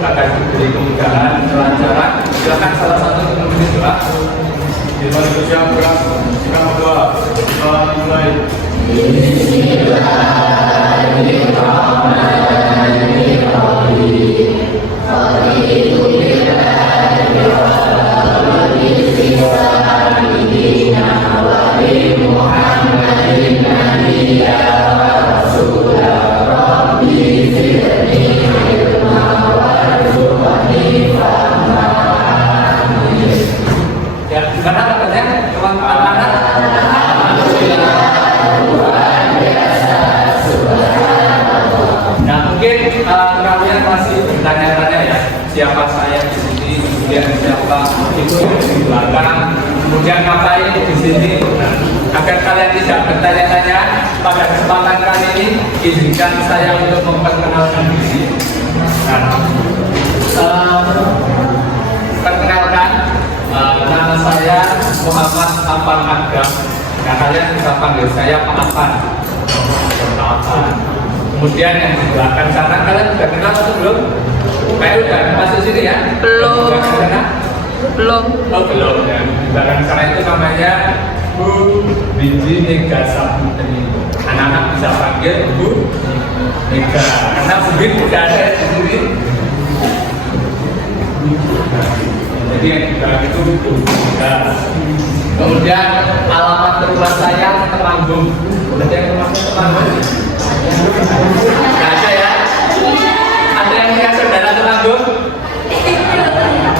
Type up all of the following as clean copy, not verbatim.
akan diberi kemudahan, kelancaran. Silakan salah satu memimpin doa. Terima kasih berat. Kita berdoa. Doa dimulai. Ya, gimana katanya teman-teman? Nah, mungkin kalian masih bertanya-tanya ya, siapa saya di sini, kemudian siapa itu di belakang, kemudian ngapain di sini. Nah, agar kalian tidak bertanya-tanya, pada kesempatan kali ini izinkan saya untuk memperkenalkan diri. Nah, perkenalkan, nama saya Muhammad Afan Adam. Nah, kalian bisa panggil saya Pak Afan. Kemudian yang di belakang sana kalian sudah kenal atau belum? Kayak udah masuk sini ya? Belum. Belum. Oh belum. Dan di belakang sana itu namanya Bu Biji Mega Saputri. Anak-anak bisa panggil Bu Mega. Karena Bu Biji tidak ada di sini. Jadi yang di belakang itu Bu Mega. Kemudian alamat rumah saya Temanggung. Berarti yang rumahnya Temanggung. Nggak ada ya? Ada yang punya saudara Temanggung?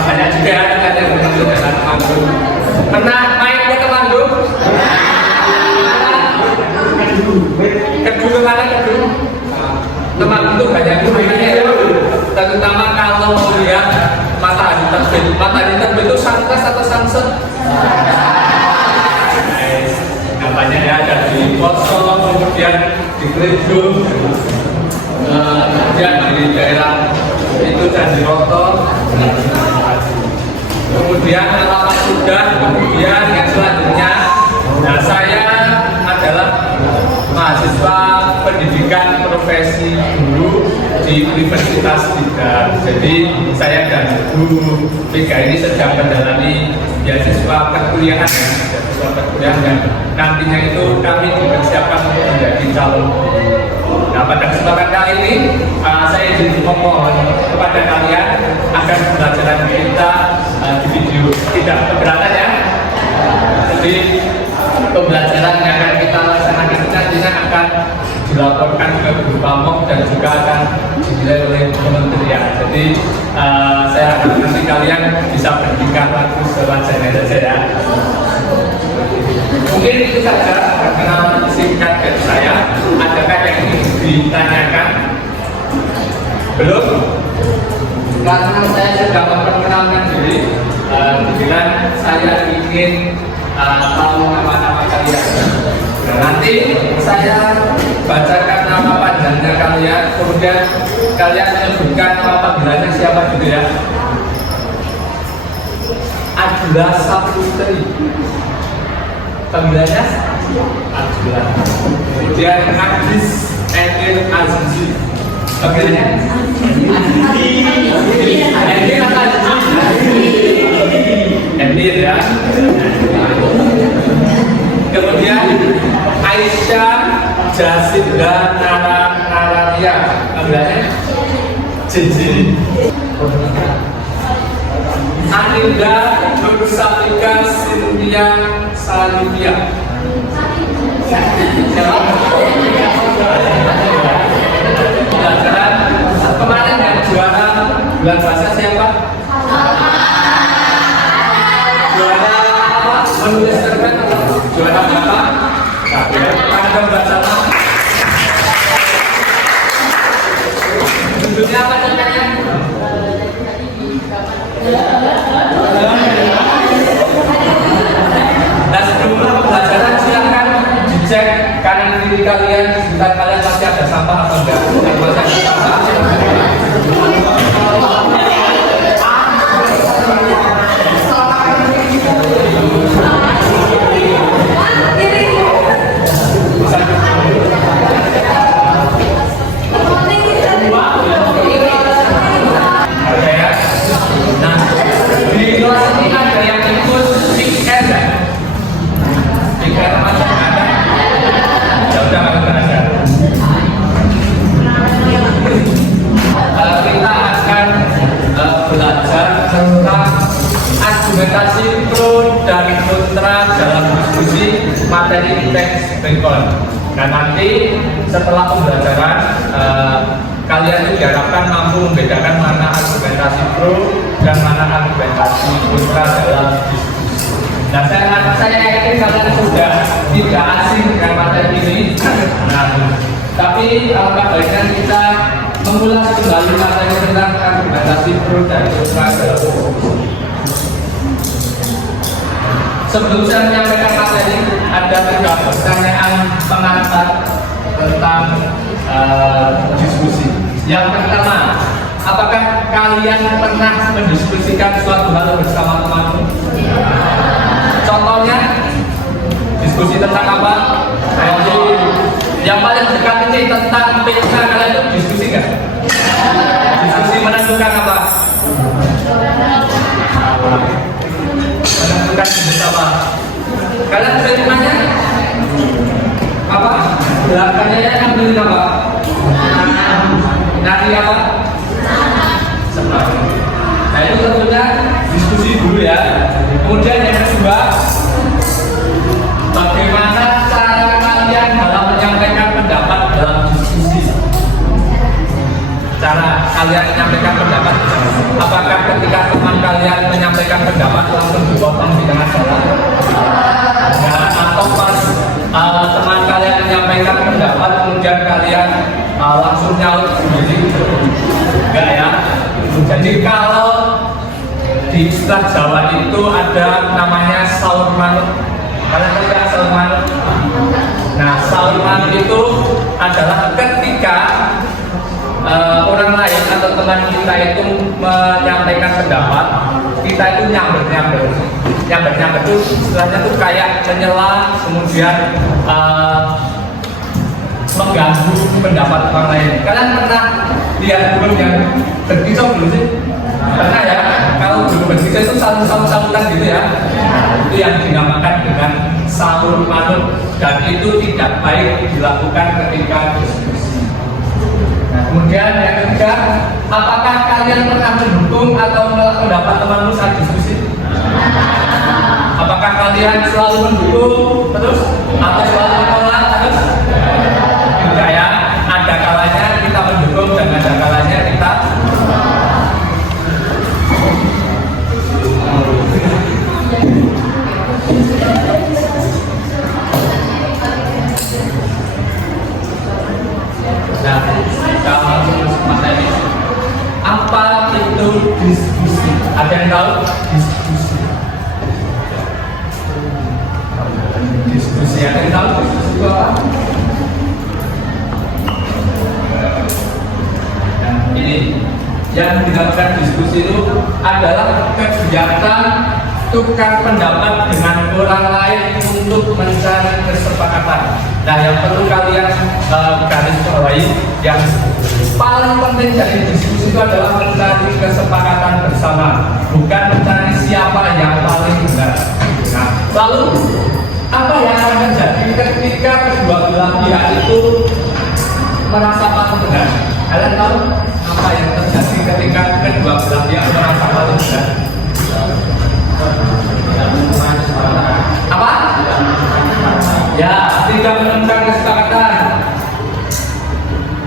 Banyak juga ada yang punya saudara Temanggung. Pernah main ke Temanggung? Kedu kemana Kedu? Temanggung itu banyak mainnya ya. Terutama kalau melihat matahari terbit. Matahari terbit itu sunrise atau sunset? Namanya ya, ada di Poso, kemudian di Kledung, kemudian di daerah itu Janjiroto, kemudian alamat sudah, kemudian yang selanjutnya, nah saya adalah mahasiswa pendidikan profesi guru di Universitas Tidar. Jadi saya dan Bu Mega ini sedang mendalami beasiswa perkuliahan dan nantinya itu kami dipersiapkan untuk menjadi calon. Nah, pada kesempatan kali ini saya izin memohon kepada kalian agar pembelajaran kita di video tidak keberatan ya. Jadi pembelajaran yang akan kita laksanakan nantinya akan dilaporkan ke Guru Pamong dan juga akan dinilai oleh kementerian. Jadi saya harap nanti kalian bisa berikan lagu selanjutnya saja ya. Mungkin itu saja perkenalan singkat dari saya. Adakah yang ingin ditanyakan? Belum? Karena saya sudah memperkenalkan diri, kemudian saya ingin tahu nama-nama kalian. Nah, nanti saya bacakan nama panjangnya kalian, kemudian kalian menyebutkan nama panggilannya siapa gitu ya. Adila Saputri. Panggilannya Adila. Kemudian Agis Emir Azizi. Panggilannya Emir atau Azizi? Emir ya. Kemudian Aisyah Jasinda Nararia. Panggilannya Cici. Aninda Nursafika Sintia Salivia. Pelajaran kemarin yang juara bulan puasa siapa? Juara apa? Menulis cerpen atau juara apa? Ada baca apa? Bentuknya apa cerpennya? Nah, sebelum pembelajaran silakan dicek kanan kiri kalian, di sekitar kalian pasti ada sampah atau enggak. Dan buat diskusi materi teks recon. Dan nanti setelah pembelajaran kalian itu diharapkan mampu membedakan mana argumentasi pro dan mana argumentasi kontra dalam diskusi. Nah, saya yakin kalian sudah tidak asing dengan materi ini. Nah, tapi alangkah baiknya kita mengulas kembali materi tentang argumentasi pro dan kontra dalam diskusi. Sebelum saya menyampaikan materi, ada 3 pertanyaan pengantar tentang diskusi. Yang pertama, apakah kalian pernah mendiskusikan suatu hal bersama temanmu? Contohnya, diskusi tentang apa? Jadi, yang paling dekat ini tentang pizza, kalian itu diskusi nggak? Diskusi menentukan apa? Menentukan bersama. Kalian perhitungannya apa? Belakangnya ya ambil apa? Nanti apa? Senang. Nah, itu tentunya diskusi dulu ya. Kemudian yang kedua, bagaimana cara kalian dalam menyampaikan pendapat dalam diskusi? Cara kalian menyampaikan pendapat, apakah ketika teman kalian menyampaikan pendapat langsung dipotong di tengah jalan? Ya, atau pas teman kalian menyampaikan pendapat kemudian kalian langsung nyaut sendiri? Enggak ya. Jadi kalau di istilah Jawa itu ada namanya saur manut. Kalian tahu ya saur manut? Nah, saur manut itu adalah ketika orang lain atau teman kita itu menyampaikan pendapat, kita itu nyamber itu istilahnya tuh kayak menyela, kemudian mengganggu pendapat orang lain. Kalian pernah lihat burung yang berkicau belum sih? Pernah ya? Kalau burung berkicau itu saut-sautan gitu ya. Itu yang dinamakan dengan saur manut, dan itu tidak baik dilakukan ketika diskusi. Nah, kemudian yang ketiga, apakah kalian pernah mendukung atau menolak pendapat temanmu saat diskusi? Apakah kalian selalu mendukung terus atau selalu menolak terus? Tidak ya, ada kalanya kita mendukung dan ada kalanya kita materi. Apa itu diskusi? Ada yang tahu diskusi? Diskusi, ada yang tahu diskusi itu apa? Nah, ini yang dinamakan diskusi itu adalah kegiatan tukar pendapat dengan orang lain untuk mencari kesepakatan. Nah, yang perlu kalian garis bawahi, yang paling penting dari diskusi itu adalah mencari kesepakatan bersama, bukan mencari siapa yang paling benar. Nah, lalu apa yang akan terjadi ketika kedua belah pihak itu merasa paling benar? Kalian tahu apa yang terjadi ketika kedua belah pihak merasa paling benar? Apa? Ya, tidak menemukan kesepakatan.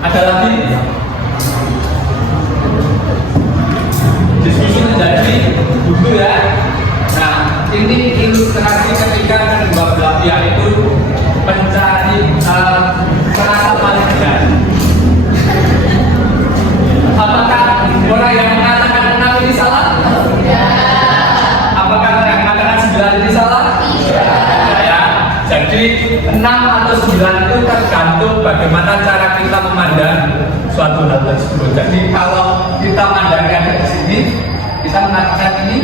Ada lagi? Diskusi menjadi buntu ya. Nah, ini ilustrasi ketika kedua belah pihak itu mencari merasa paling benar. Apakah orang yang mengatakan 6 ini salah? Apakah orang yang mengatakan 9 ini salah? Ya. Jadi 6 atau 9 itu tergantung bagaimana cara kita memandang suatu hal tersebut. Jadi kalau kita mandangnya dari sini, kita mengatakan ini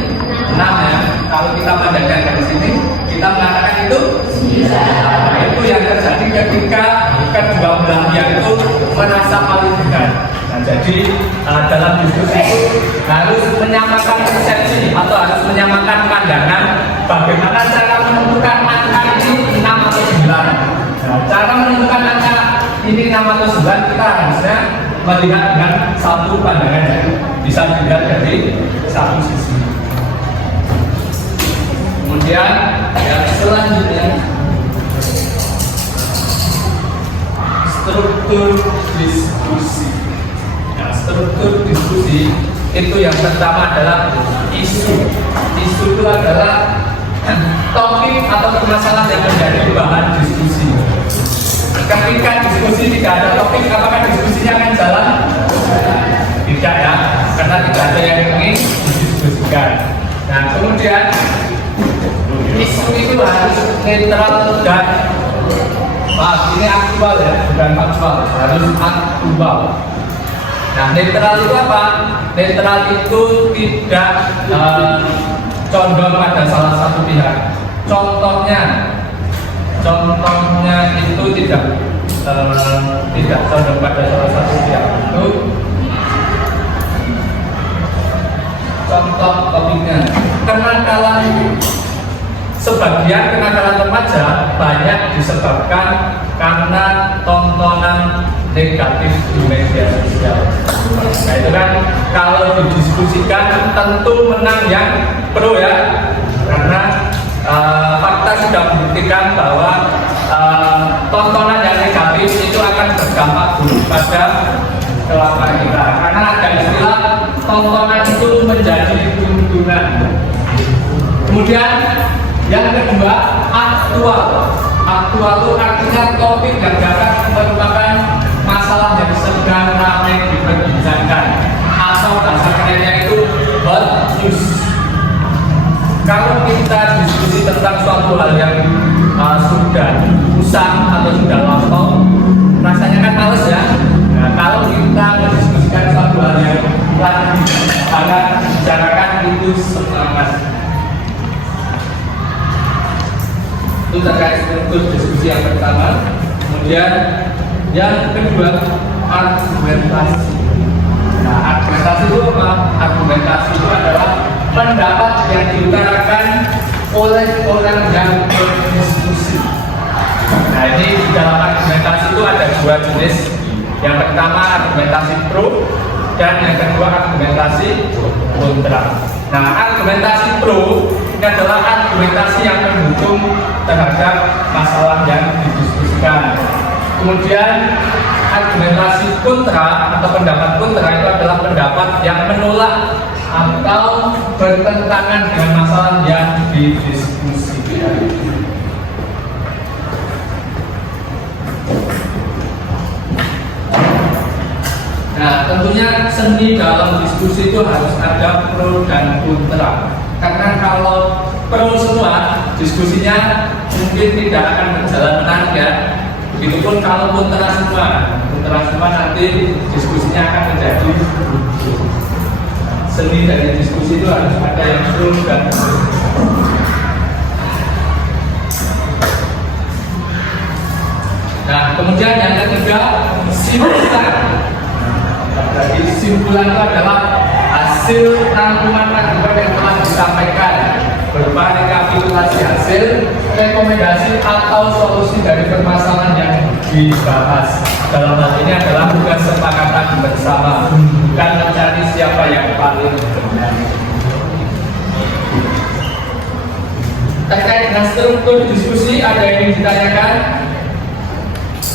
6 ya. Kalau kita mandangnya dari sini, kita mengatakan itu 9. Nah, itu yang terjadi ketika kedua belah pihak itu merasa paling benar. Nah, jadi dalam diskusi itu harus menyamakan persepsi atau harus menyamakan pandangan bagaimana cara menentukan angka ini 6 atau 9. Nah, cara menentukan angka ini 6 atau 9 kita harusnya melihat dengan satu pandangan yang bisa dilihat dari satu sisi. Kemudian yang selanjutnya struktur diskusi. Nah, struktur diskusi itu yang pertama adalah isu. Isu itu adalah topik atau permasalahan yang menjadi bahan diskusi. Ketika diskusi tidak ada topik, apakah diskusinya akan jalan? Tidak ya, karena tidak ada yang ingin didiskusikan. Nah, kemudian isu itu harus netral dan ini aktual ya, bukan faktual, harus aktual. Nah, netral itu apa? Netral itu tidak condong pada salah satu pihak. Contohnya itu tidak condong pada salah satu pihak. Itu contoh topiknya. Sebagian kenakalan remaja banyak disebabkan karena tontonan negatif di media sosial. Nah, itu kan kalau didiskusikan tentu menang yang pro ya, karena fakta sudah membuktikan bahwa tontonan yang negatif itu akan berdampak buruk pada kehidupan kita, karena ada istilah tontonan itu menjadi tuntunan. Kemudian yang kedua, aktual. Aktual itu artinya topik yang dapat merupakan masalah yang sedang ramai diperbincangkan, atau bahasa kerennya itu hot news. Kalau kita diskusi tentang suatu hal yang sudah usang atau sudah lampau, rasanya kan males ya. Nah, kalau kita mendiskusikan suatu hal yang lagi hangat dibicarakan, itu semangat. Itu terkait struktur diskusi yang pertama. Kemudian yang kedua, argumentasi. Nah, argumentasi itu apa? Argumentasi itu adalah pendapat yang diutarakan oleh orang yang berdiskusi. Nah, ini di dalam argumentasi itu ada dua jenis. Yang pertama argumentasi pro, dan yang kedua argumentasi kontra. Nah, argumentasi pro ini adalah argumentasi yang mendukung terhadap masalah yang didiskusikan. Kemudian argumentasi kontra atau pendapat kontra itu adalah pendapat yang menolak atau bertentangan dengan masalah yang didiskusikan. Nah, tentunya seni dalam diskusi itu harus ada pro dan kontra. Karena kalau pro semua, diskusinya mungkin tidak akan berjalan menarik ya. Begitupun kalau kontra semua nanti diskusinya akan menjadi seni dari diskusi itu harus ada yang pro dan kontra. Nah, kemudian yang ketiga, simpulan. Jadi simpulan itu adalah hasil rangkuman argumen yang telah disampaikan berupa rekapitulasi hasil, rekomendasi atau solusi dari permasalahan yang dibahas. Dalam hal ini adalah bukan kesepakatan bersama, bukan mencari siapa yang paling benar. Terkait dengan struktur diskusi, ada yang ingin ditanyakan?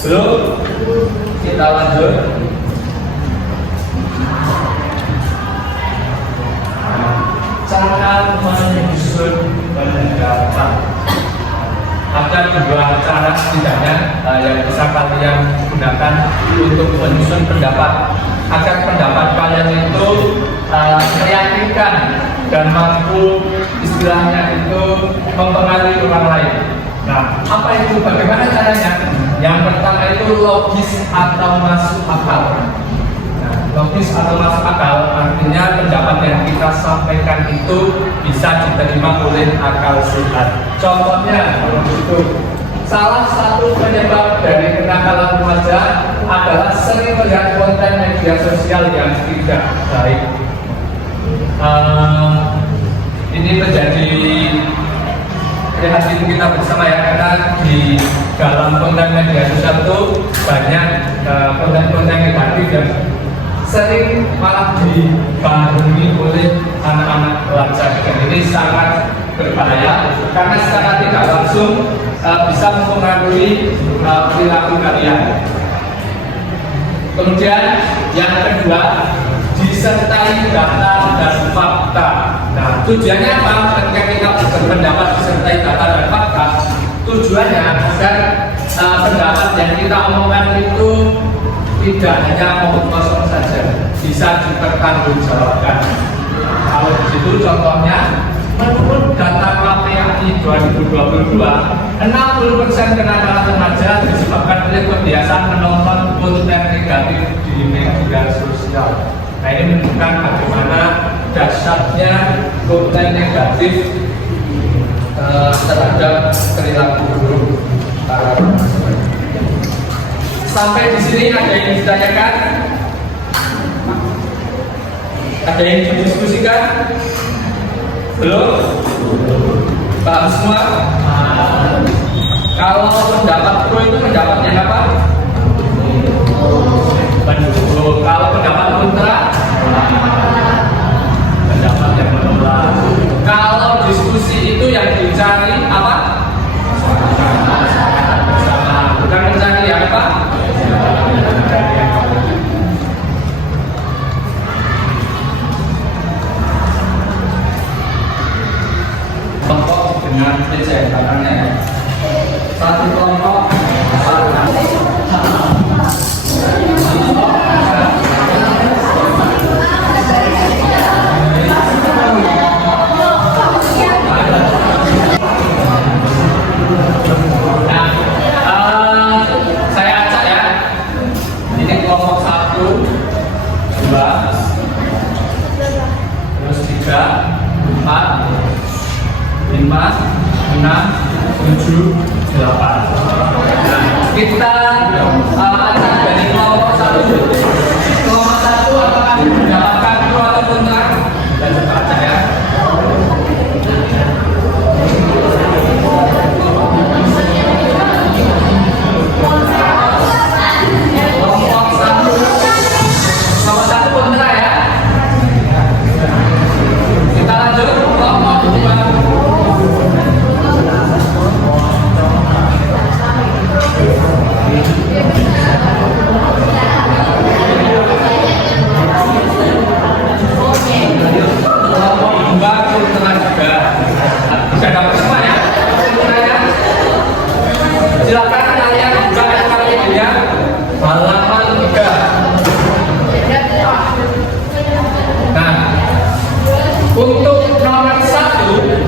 Belum? Kita lanjut. Cara menyusun pendapat. Ada dua cara setidaknya yang bisa kalian gunakan untuk menyusun pendapat agar pendapat kalian itu meyakinkan dan mampu istilahnya itu mempengaruhi orang lain. Nah, apa itu? Bagaimana caranya? Yang pertama itu logis atau masuk akal. Logis atau masuk akal artinya pendapat yang kita sampaikan itu bisa diterima oleh akal sehat. Contohnya, itu salah satu penyebab dari kenakalan remaja adalah sering melihat konten media sosial yang tidak baik. Ini menjadi prihatin kita bersama ya, karena di dalam konten media sosial itu banyak konten-konten negatif yang sering malah dibarengi oleh anak-anak pelajar, dan ini sangat berbahaya karena secara tidak langsung bisa mempengaruhi perilaku kalian. Kemudian yang kedua, disertai data dan fakta. Nah, tujuannya apa? Ketika kita berpendapat disertai data dan fakta, tujuannya agar pendapat yang kita omongkan itu tidak hanya omong kosong saja, bisa dipertanggungjawabkan. Kalau di situ contohnya, menurut data KPAI 2022, 60% kenakalan remaja disebabkan oleh kebiasaan menonton konten negatif di media sosial. Nah, ini menunjukkan bagaimana dahsyatnya konten negatif terhadap perilaku buruk para remaja. Sampai di sini ada yang ditanyakan? Ada yang didiskusikan? Belum? Paham semua? Kalau pendapat pro itu pendapatnya apa? Mendukung. Kalau pendapat kontra? Pendapat yang menolak. Kalau diskusi itu yang dicari apa? Bersama. Bukan mencari yang apa? Kelompok dengan kecenderungannya satu kelompok saya acak ya. Ini kelompok 1, 2, terus 3, 4, 5, 6, 7, 8. Nah, kita acak dari kelompok 1. Kelompok 1 apakah mendapatkan pro atau kontra? Dan kita acak ya. Kelompok 1 kontra ya. Kita lanjut kelompok 2. Silakan kalian buka Wikipedia halaman 3. Nah, untuk nomor 1,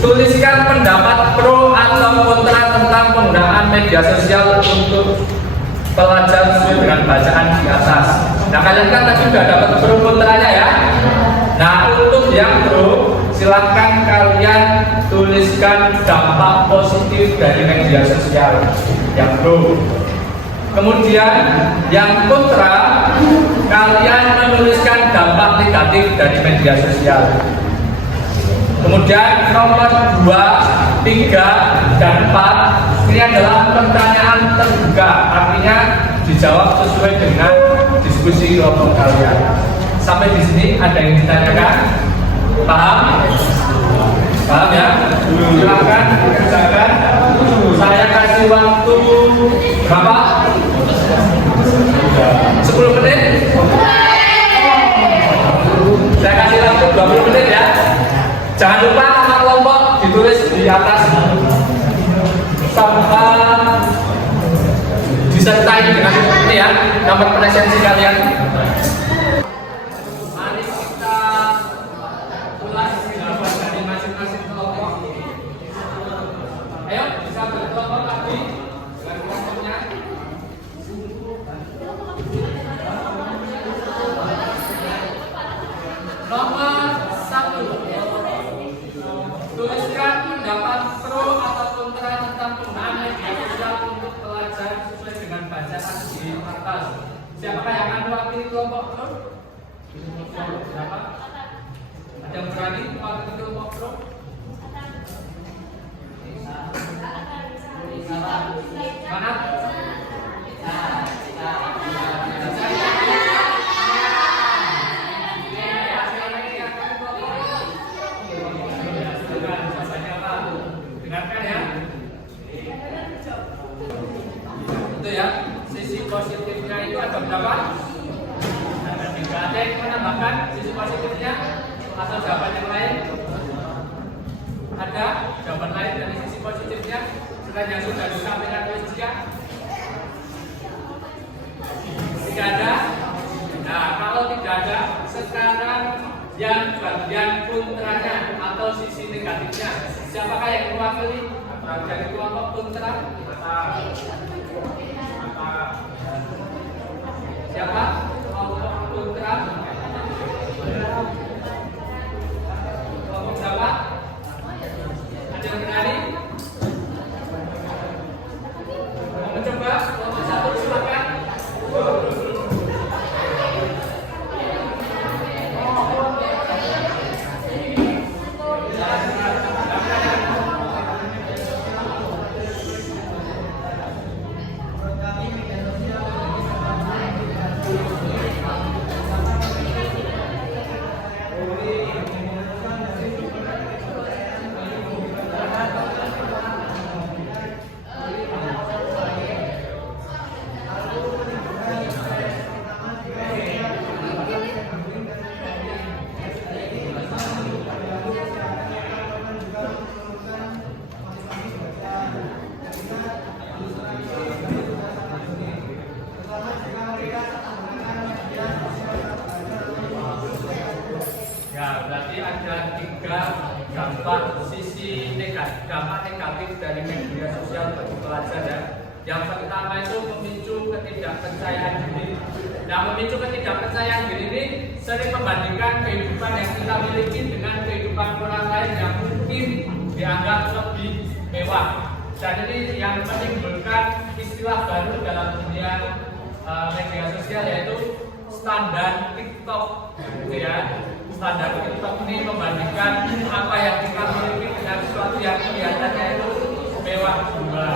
tuliskan pendapat pro atau kontra tentang penggunaan media sosial untuk pelajar sesuai dengan bacaan di atas. Nah, kalian kan tadi sudah dapat pro kontranya ya. Nah, untuk yang pro, silakan kalian tuliskan dampak positif dari media sosial yang pro. Kemudian yang kontra, kalian menuliskan dampak negatif dari media sosial. Kemudian nomor 2, 3, dan 4 ini adalah pertanyaan terbuka, artinya dijawab sesuai dengan diskusi kelompok kalian. Sampai di sini ada yang ditanyakan? Paham? Paham ya? Silakan dikerjakan. Saya kasih waktu berapa? 10 menit? Saya kasih waktu 20 menit ya. Jangan lupa nama kelompok ditulis di atas sama disertai dengan ini ya, nomor presensi kalian. Mari kita ulas jawaban dari masing-masing kelompok. Ayo, bisa berkelompok lagi dengan kelompoknya. Nomor 1, tuliskan pendapat pro atau kontra tentang penggunaan media sosial untuk pelajar sesuai dengan bacaan di atas. Siapakah yang akan mewakili kelompok pro? Siapa? Ada yang berani mewakili kelompok pro? Mana? Dengarkan ya. Itu ya, sisi positifnya itu ada berapa? dan yang sudah disampaikan oleh Cia? Tidak ada. Nah, kalau tidak ada, sekarang yang bagian kontranya atau sisi negatifnya, siapakah yang mewakili? Dari kelompok kontra? Siapa? Kelompok kontra? Kelompok siapa? Ada yang berani? Mau mencoba? Kelompok satu silakan. Ya, berarti ada 3 dampak sisi negatif, dampak negatif dari media sosial bagi pelajar ya. Yang pertama itu memicu ketidakpercayaan diri. Nah, memicu ketidakpercayaan diri ini sering membandingkan kehidupan yang kita miliki dengan kehidupan orang lain yang mungkin dianggap lebih mewah. Dan ini yang menimbulkan istilah baru dalam dunia media sosial yaitu standar TikTok, gitu ya. Standar TikTok ini membandingkan apa yang kita miliki dengan sesuatu yang kelihatannya itu mewah juga.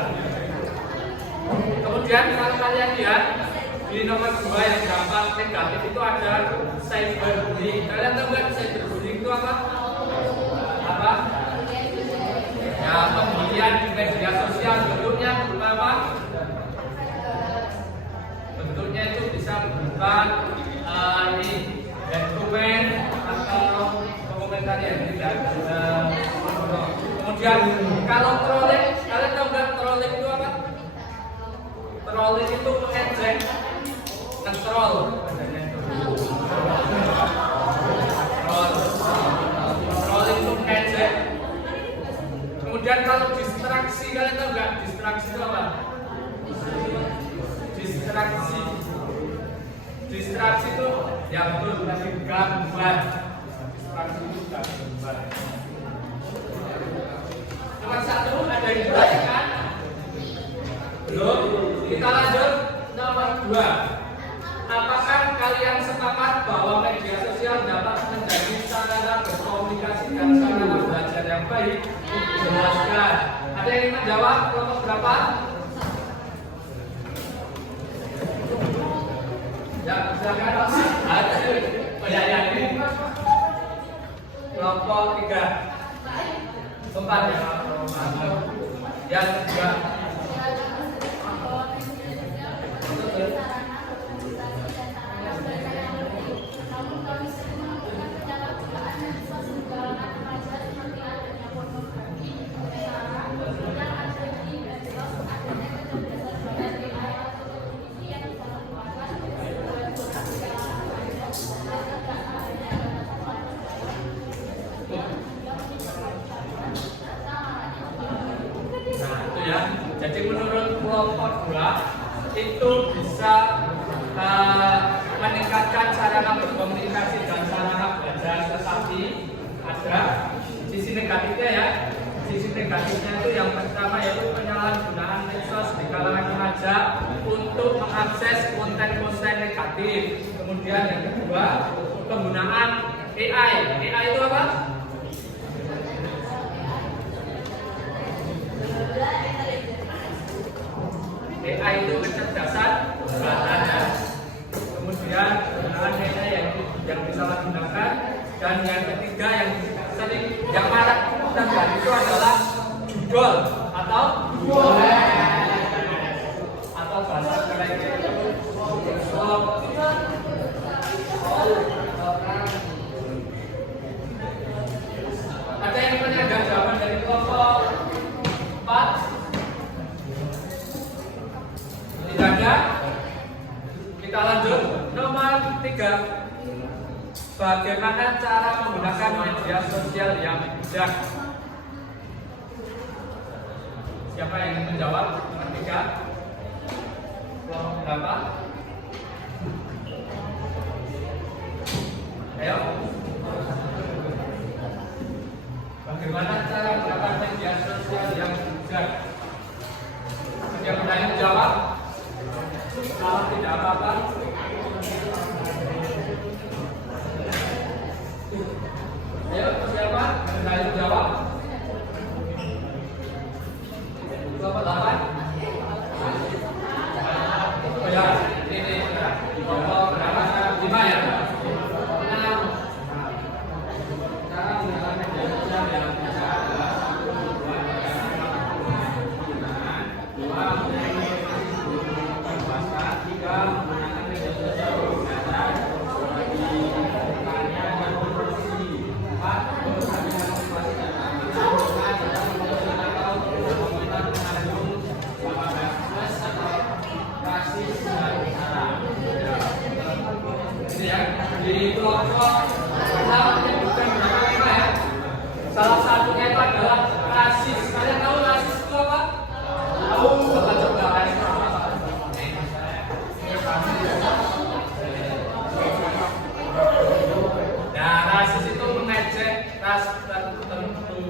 Kemudian kalau kalian lihat di nomor 2 yang dampak negatif itu ada cyberbullying. Kalian tahu nggak cyberbullying itu apa? Apa? Ya, pembulian di media sosial bentuknya berupa apa? Bentuknya itu bisa berupa ini dokumen atau komentar yang tidak kemudian kalau trolling, kalian tahu nggak trolling itu apa? Trolling itu ngejek, nge-troll. Trolling itu ngejek. Kemudian kalau distraksi, kalian tahu nggak distraksi itu apa? Distraksi. Distraksi itu yang betul tadi gangguan. Distraksi itu gangguan. Nomor 1 ada yang dijelaskan? Belum. Kita lanjut nomor 2. Apakah kalian sepakat bahwa media sosial dapat menjadi sarana berkomunikasi dan sarana belajar yang baik? Jelaskan. Ada yang ingin menjawab? Kelompok berapa? Ya, silakan. Ada yang ini. Kelompok 3. 4 ya. Yang kedua. Jadi menurut kelompok 2 itu bisa meningkatkan sarana berkomunikasi dan sarana belajar, tetapi ada sisi negatifnya ya. Sisi negatifnya itu yang pertama yaitu penyalahgunaan medsos di kalangan remaja untuk mengakses konten-konten negatif. Kemudian yang kedua, penggunaan AI. AI itu apa? AI itu kecerdasan buatan ya. Kemudian penggunaan AI yang disalahgunakan, dan yang ketiga yang sering yang marak terjadi itu adalah judul atau bahasa kerennya itu ada yang menyaga jawaban dari kelompok 4? bagaimana cara menggunakan media sosial yang bijak? Siapa yang ingin menjawab? Nomor 3. Kelompok berapa? Ayo. Bagaimana cara menggunakan media sosial yang bijak? Setiap penanya menjawab. Kalau tidak apa-apa. Ayo, siapa? Penanya menjawab. Kelompok 8. Oh ya, ini kelompok berapa? 5 ya? 6. Cara menggunakan media sosial yang bijak adalah 1, 2, 3 menggunakan media sosial kegiatan bagi rekannya dan produksi. 4 menggunakan motivasi dan komentar mengandung bagus atau rasis dan sara. Ini ya, di kelompok pertama bukan berapa ya? Salah satunya itu adalah rasis. Kalian tahu rasis itu apa? Tahu? Bapak coba rasis apa? Nah, rasis itu mengejek ras tertentu.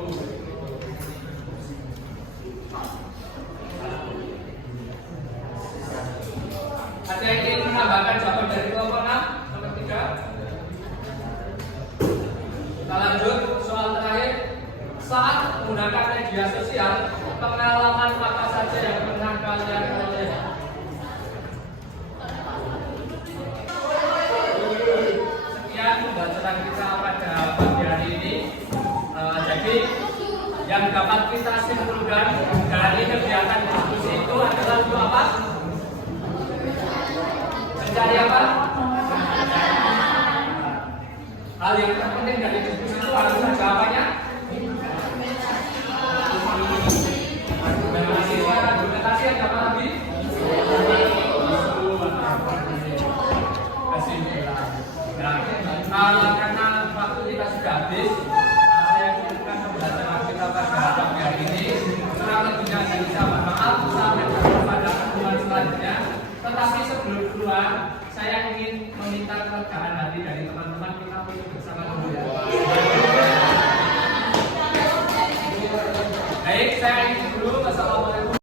Ada yang ingin menambahkan jawaban dari kelompok 6? Nomor 3. Kita lanjut soal terakhir. Saat menggunakan media sosial, pengalaman apa saja yang pernah kalian peroleh? Sekian pembelajaran kita pada pagi hari ini. Jadi yang dapat kita simpulkan dari kegiatan diskusi itu adalah untuk apa? Mencari apa? Hal yang terpenting dari diskusi itu harus ada apanya? Argumentasi yang apa lagi? Nah, karena waktu kita sudah habis, saya cukupkan pembelajaran kita pada pagi hari ini. Kurang lebihnya dari saya mohon maaf. Sampai jumpa pada pertemuan selanjutnya. Tetapi sebelum keluar, saya ingin meminta keregaan hati dari teman-teman kita untuk bersama dulu ya. Baik, saya ingin dulu. Wassalamualaikum.